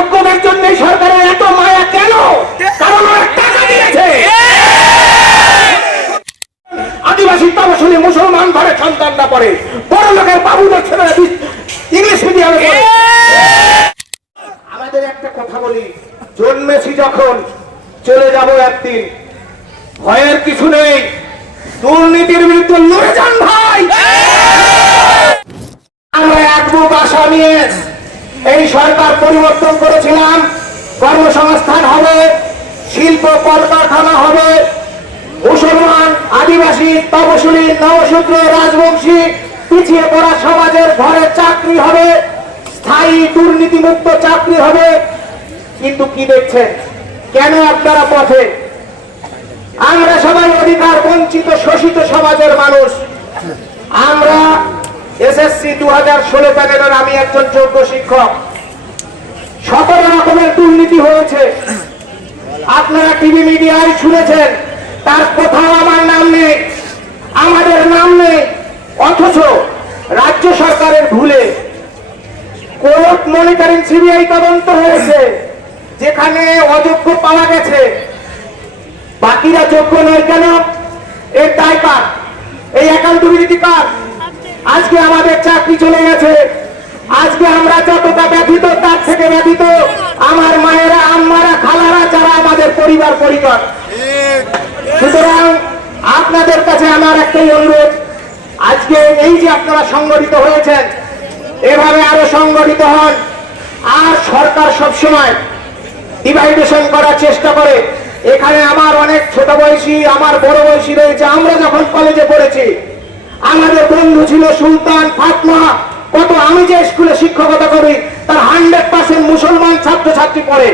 অযোগ্যদের জন্য সরকারের এত মায়া কেন? কারণ ওরা টাকা দিয়েছে। আদিবাসী তপশিলি মুসলমান ঘরে সন্তানরা পড়ে, বড় লোকের বাবুদের ছেলেরা ইংলিশ মিডিয়ামে পড়ে। আমাদের একটা কথা বলি, জন্মেছি যখন চলে যাব একদিন, ভয়ের কিছু নেই, দুর্নীতির বিরুদ্ধে লড়ে যান ভাই। আমরা এক বুক আশা নিয়ে এই সরকার পরিবর্তন করেছিলাম, কর্মসংস্থান হবে, শিল্প কলকারখানা হবে, মুসলমান, আদিবাসী, তপশিলি, নবশূদ্র, রাজবংশী, পিছিয়ে পড়া সমাজের ঘরে চাকরি হবে, স্থায়ী দুর্নীতিমুক্ত চাকরি হবে। কিন্তু কি দেখছেন, কেন আপনারা পথে? আমরা সবাই অধিকার বঞ্চিত শোষিত সমাজের মানুষ। আমরা এসএসসি 2016 প্যানেলের আমি একজন যোগ্য শিক্ষক। 17 রকমের দুর্নীতি হয়েছে, আপনারা টিভি মিডিয়ায় শুনেছেন, তার কোথাও আমার নাম নেই, আমাদের নাম নেই। অথচ রাজ্য সরকারের ভুলে কোর্ট মনিটরিং সিবিআই তদন্ত হয়েছে, যেখানে অযোগ্য পাওয়া গেছে। বাকিরা যোগ্য নয় কেন? এর দায় কার? এই অ্যাকাউন্টেবিলিটি কার? আজকে আমাদের চাকরি চলে গেছে, আজকে আমরা যতটা ব্যথিত তার থেকে ব্যথিত আমার মায়েরা, আম্মারা, খালারা, যারা আমাদের পরিবার পরিজন। সুতরাং আপনাদের কাছে আমার একটাই অনুরোধ, আজকে এই যে আপনারা সংগঠিত হয়েছেন, এভাবে আরো সংগঠিত হন। আর সরকার সবসময় ডিভাইডেশন করার চেষ্টা করে। এখানে আমার অনেক ছোট বয়সী, আমার বড় বয়সী রয়েছে। আমরা যখন কলেজে পড়েছি, আমাদের বন্ধু ছিল সুলতান, ফাতমা, কত। আমি যে স্কুলে শিক্ষকতা করি, তার 100% মুসলমান ছাত্রছাত্রী পড়ে।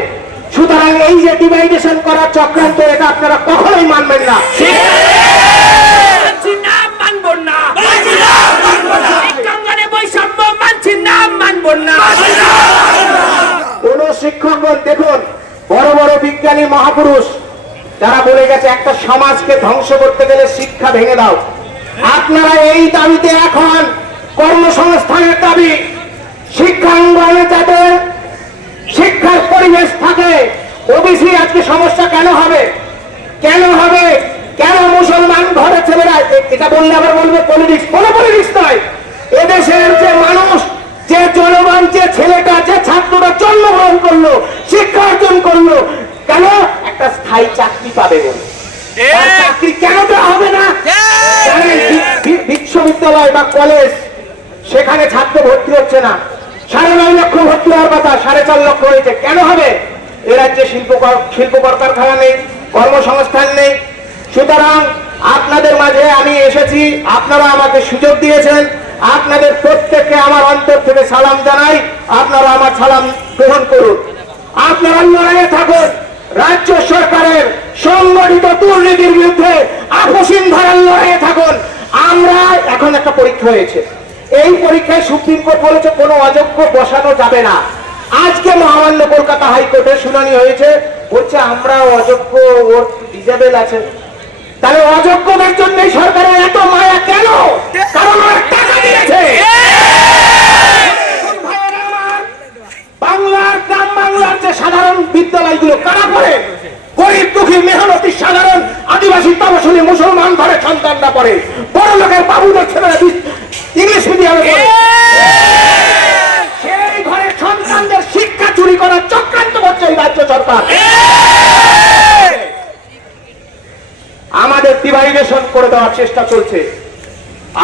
সুতরাং এই যে ডিভাইডেশন করার চক্রান্ত, এটা আপনারা কখনোই মানবেন না। কোন শিক্ষকগণ দেখুন, বড় বড় বিজ্ঞানী মহাপুরুষ যারা বলে গেছে একটা সমাজকে ধ্বংস করতে গেলে শিক্ষা ভেঙে দাও। আপনারা এই দাবিতে এখন কর্মসংস্থানের দাবি, শিক্ষাঙ্গনে যাতে শিক্ষার পরিবেশ থাকে। ওবিসি আজকে সমস্যা কেন হবে? কেন হবে? কেন মুসলমান ঘরে ছেলেরা? এটা বললে আবার বলবে পলিটিক্স। কোনো পলিটিক্স নয়। এদেশের যে মানুষ, যে জনগণ, যে ছেলেটা, যে ছাত্রটা জন্মগ্রহণ করলো, শিক্ষা অর্জন করলো, কেন একটা স্থায়ী চাকরি পাবে বলে। চাকরি কেন দেওয়া হবে না? বিশ্ববিদ্যালয় বা কলেজ, সেখানে ছাত্র ভর্তি হচ্ছে না। 9.5 লক্ষ ভর্তি হওয়ার কথা, 4.5 লক্ষ হয়েছে। কেন হবে? এ রাজ্যে শিল্প কলকারখানা নেই, কর্মসংস্থান নেই। সুতরাং আপনাদের মাঝে আমি এসেছি, আপনারা আমাকে সুযোগ দিয়েছেন। আপনাদের প্রত্যেককে আমার অন্তর থেকে সালাম জানাই। আপনারা আমার সালাম গ্রহণ করুন। আপনারা লড়াইয়ে থাকুন। রাজ্য সরকারের সংগঠিত দুর্নীতির বিরুদ্ধে আপোষহীন ধারার লড়াইয়ে থাকুন। আমরা এখন একটা পরীক্ষা হয়েছে, এই পরীক্ষায় সুপ্রিম কোর্ট বলেছে কোনো অযোগ্য বসানো যাবে না। আজকে মহামান্য কলকাতা হাইকোর্টে শুনানি হয়েছে, বলছে আমরা অযোগ্য, ওর ডিজেবল আছে। তাহলে অযোগ্যদের জন্য সরকারের এত মায়া কেন? কারণ ওরা টাকা দিয়েছে। বাংলার, গ্রাম বাংলার যে সাধারণ বিদ্যালয়গুলো কারা পড়ে? গরিব দুঃখী মেহনতি সাধারণ আদিবাসী তপশিলি মুসলমান ঘরে সন্তানরা পড়ে, বড় লোকের বাবুদের ছেলেরা ইংলিশ মিডিয়ামে পড়ে। সেই ঘরের সন্তানদের শিক্ষা চুরি করার চক্রান্ত করছে এই রাজ্য সরকার। আমাদের ডিভাইডেশন করে দেওয়ার চেষ্টা চলছে,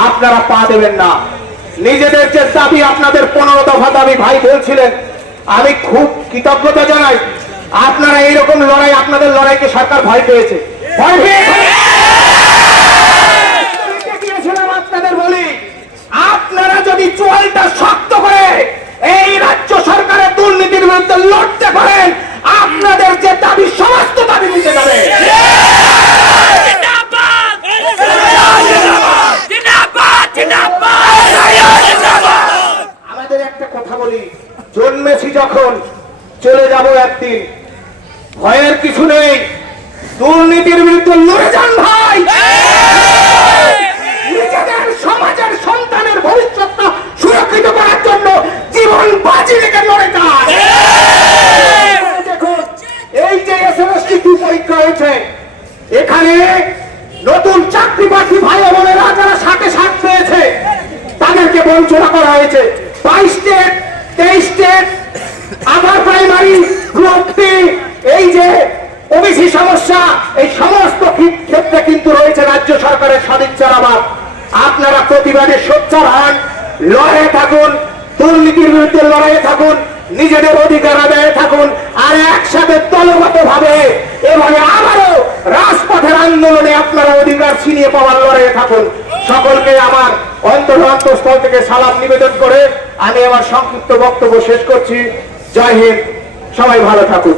আপনারা পা দেবেন না। নিজেদের যে দাবি, আপনাদের 15 দফা দাবি ভাই বলছিলেন, আমি খুব কৃতজ্ঞতা জানাই। আপনারা এইরকম লড়াই, আপনাদের লড়াইকে সরকার ভয় পেয়েছে। ভয় পেয়েছিলাম। আপনাদের বলি, আপনারা যদি চোয়ালটা শক্ত করে এই রাজ্য সরকারের দুর্নীতির বিরুদ্ধে লড়তে পারেন, আপনাদের যে দাবি, সমস্ত দাবি মিটে যাবে। আমাদের একটা কথা বলি, জন্মেছি যখন চলে যাব একদিন, ভয়ের কিছু নেই, দুর্নীতির বিরুদ্ধে লড়ে যান ভাই। নিজেদের সমাজের সন্তানের ভবিষ্যৎটা সুরক্ষিত করার জন্য জীবন বাজি রেখে লড়ে যান। এখানে নতুন চাকরি প্রার্থী ভাই বোনেরা যারা 60 পেয়েছে তাদেরকে বঞ্চনা করা হয়েছে। 22 স্টেট 23 স্টেট আবার প্রাইমারি গ্রুপ ডি, এই যে ওবিসি সমস্যা, এই সমস্ত ক্ষেত্রে কিন্তু রয়েছে রাজ্য সরকারের সদিচ্ছার অভাব। আপনারা প্রতিবাদে সোচ্চার হন, লড়াইয়ে থাকুন, দুর্নীতির বিরুদ্ধে লড়াইয়ে থাকুন, নিজেদের অধিকার আদায়ে থাকুন, আর একসাথে দলগত ভাবে এভাবে আবারও রাজপথের আন্দোলনে আপনারা অধিকার ছিনিয়ে পাওয়ার লড়াইয়ে থাকুন। সকলকে আমার অন্তঃস্থল থেকে সালাম নিবেদন করে আমি আমার সংক্ষিপ্ত বক্তব্য শেষ করছি। জয় হিন্দ, সবাই ভালো থাকুন।